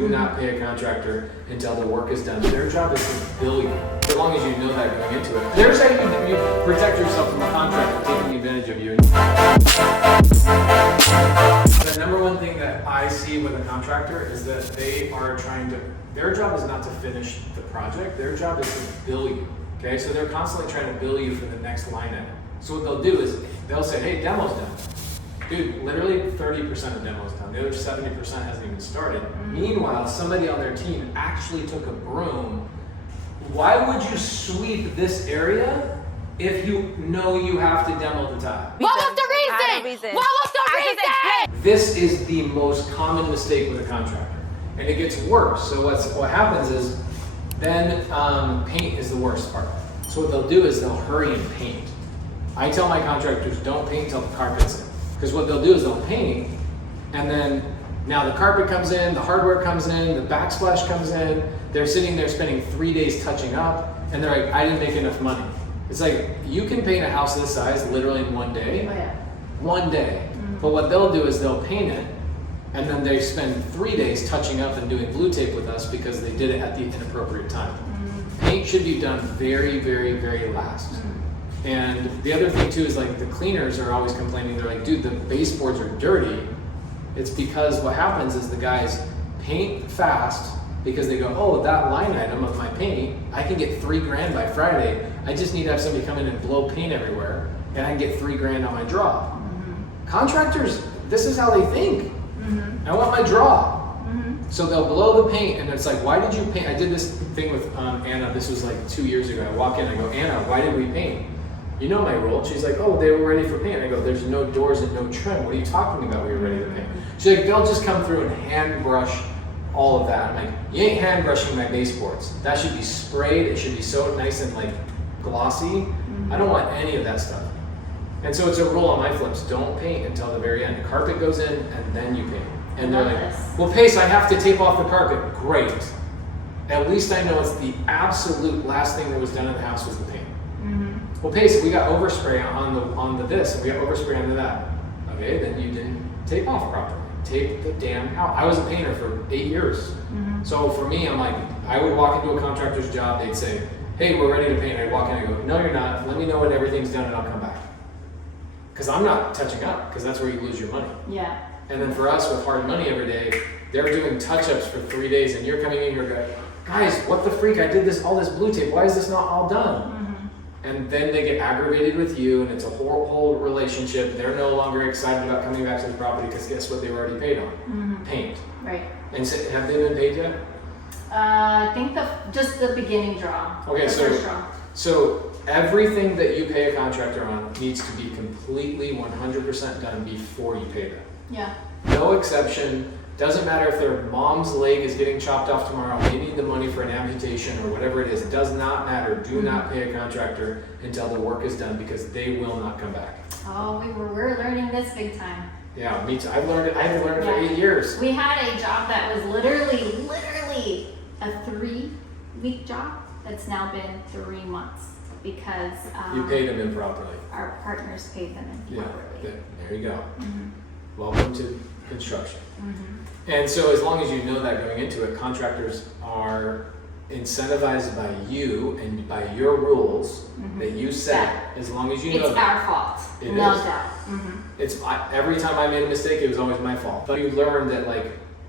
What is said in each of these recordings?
Do not pay a contractor until the work is done. Their job is to bill you, as long as you know that going into it. There's how you protect yourself from a contractor taking advantage of you. The number one thing that I see with a contractor is that they are their job is not to finish the project, their job is to bill you. Okay, so they're constantly trying to bill you for the next line item. So what they'll do is they'll say, hey, demo's done. Dude, literally 30% of demo's done. The other 70% hasn't even started. Meanwhile, somebody on their team actually took a broom. Why would you sweep this area if you know you have to demo the tile? What was the reason? What was the reason? This is the most common mistake with a contractor. And it gets worse. So what happens is then paint is the worst part. So what they'll do is they'll hurry and paint. I tell my contractors, don't paint until the carpet's in. Because what they'll do is they'll paint, and then now the carpet comes in, the hardware comes in, the backsplash comes in, they're sitting there spending 3 days touching up, and they're like, I didn't make enough money. It's like, you can paint a house this size literally in 1 day. Oh, yeah. 1 day. But what they'll do is they'll paint it, and then they spend 3 days touching up and doing blue tape with us because they did it at the inappropriate time. Paint should be done very, very, very last. And the other thing too is like the cleaners are always complaining. They're like, dude, the baseboards are dirty. It's because what happens is the guys paint fast because they go, oh, that line item of my paint, I can get $3 by Friday. I just need to have somebody come in and blow paint everywhere and I can get $3 on my draw. Contractors, this is how they think. I want my draw. So they'll blow the paint and it's like, why did you paint? I did this thing with Anna, this was like 2 years ago. I walk in, I go, Anna, why did we paint? You know my rule. She's like, oh, they were ready for paint. I go, there's no doors and no trim. What are you talking about? We were ready to paint. She's like, they'll just come through and hand brush all of that. I'm like, you ain't hand brushing my baseboards. That should be sprayed. It should be so nice and like glossy. I don't want any of that stuff. And so it's a rule on my flips. Don't paint until the very end. The carpet goes in and then you paint. And they're like, well, Pace, I have to tape off the carpet. Great. At least I know it's the absolute last thing that was done in the house was the paint. Well, Pace, we got overspray on the this, and we got overspray on that. Okay, then you didn't tape off properly. Tape the damn house. I was a painter for 8 years. So for me, I'm like, I would walk into a contractor's job, they'd say, hey, we're ready to paint. I'd walk in and go, no, you're not. Let me know when everything's done and I'll come back. Because I'm not touching up, because that's where you lose your money. Yeah. And then for us with hard money every day, they're doing touch-ups for 3 days and you're coming in here going, guys, what the freak? I did all this blue tape. Why is this not all done? And then they get aggravated with you and it's a whole relationship. They're no longer excited about coming back to the property because guess what they were already paid on? Paint. Right. And so, have they been paid yet? I think just the beginning draw. Okay, first draw. So everything that you pay a contractor on needs to be completely 100% done before you pay them. Yeah. No exception. Doesn't matter if their mom's leg is getting chopped off tomorrow, they need the money for an amputation or whatever it is. It does not matter. Do not pay a contractor until the work is done because they will not come back. Oh, we're learning this big time. Yeah, me too. I had to learn it for 8 years. We had a job that was literally a 3-week job that's now been 3 months because you paid them improperly. Our partners paid them improperly. Yeah, there you go. Welcome to construction. And so as long as you know that going into it, contractors are incentivized by you and by your rules that you set, as long as you know it's our fault. It no is. doubt. Every time I made a mistake, it was always my fault. But you learn that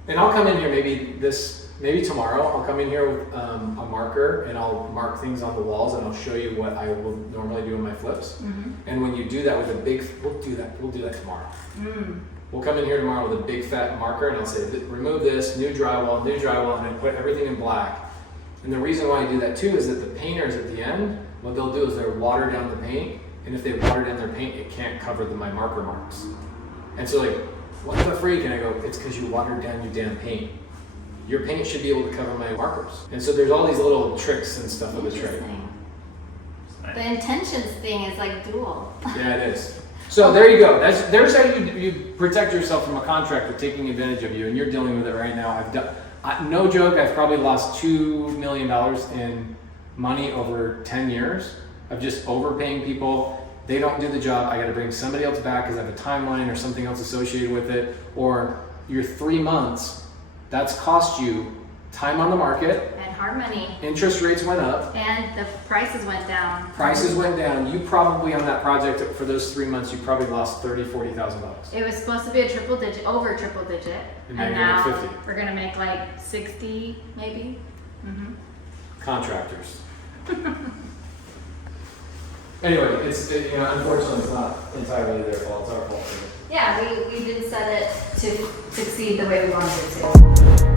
and I'll come in here maybe tomorrow, I'll come in here with a marker and I'll mark things on the walls and I'll show you what I will normally do in my flips. And when you do that with we'll do that tomorrow. We'll come in here tomorrow with a big fat marker and I'll say, remove this, new drywall, and I put everything in black. And the reason why I do that too is that the painters at the end, what they'll do is they'll water down the paint, and if they water down their paint, it can't cover my marker marks. And so what the freak? And I go, it's because you watered down your damn paint. Your paint should be able to cover my markers. And so there's all these little tricks and stuff of the trade. The intentions thing is dual. Yeah, it is. So there you go. There's how you protect yourself from a contractor taking advantage of you, and you're dealing with it right now. No joke, I've probably lost $2 million in money over 10 years of just overpaying people. They don't do the job. I got to bring somebody else back because I have a timeline or something else associated with it. Or you're 3 months That's cost you time on the market, And hard money. interest rates went up, And the prices went down. prices went down. You probably on that project for those 3 months, you probably lost $30,000-$40,000. It was supposed to be a triple digit, over triple digit. And And now now you're gonna make 50. we're gonna make like 60 maybe. Mm-hmm. Contractors. Anyway, unfortunately, it's not entirely their fault. It's our fault. Yeah, we didn't set it to succeed the way we wanted it to.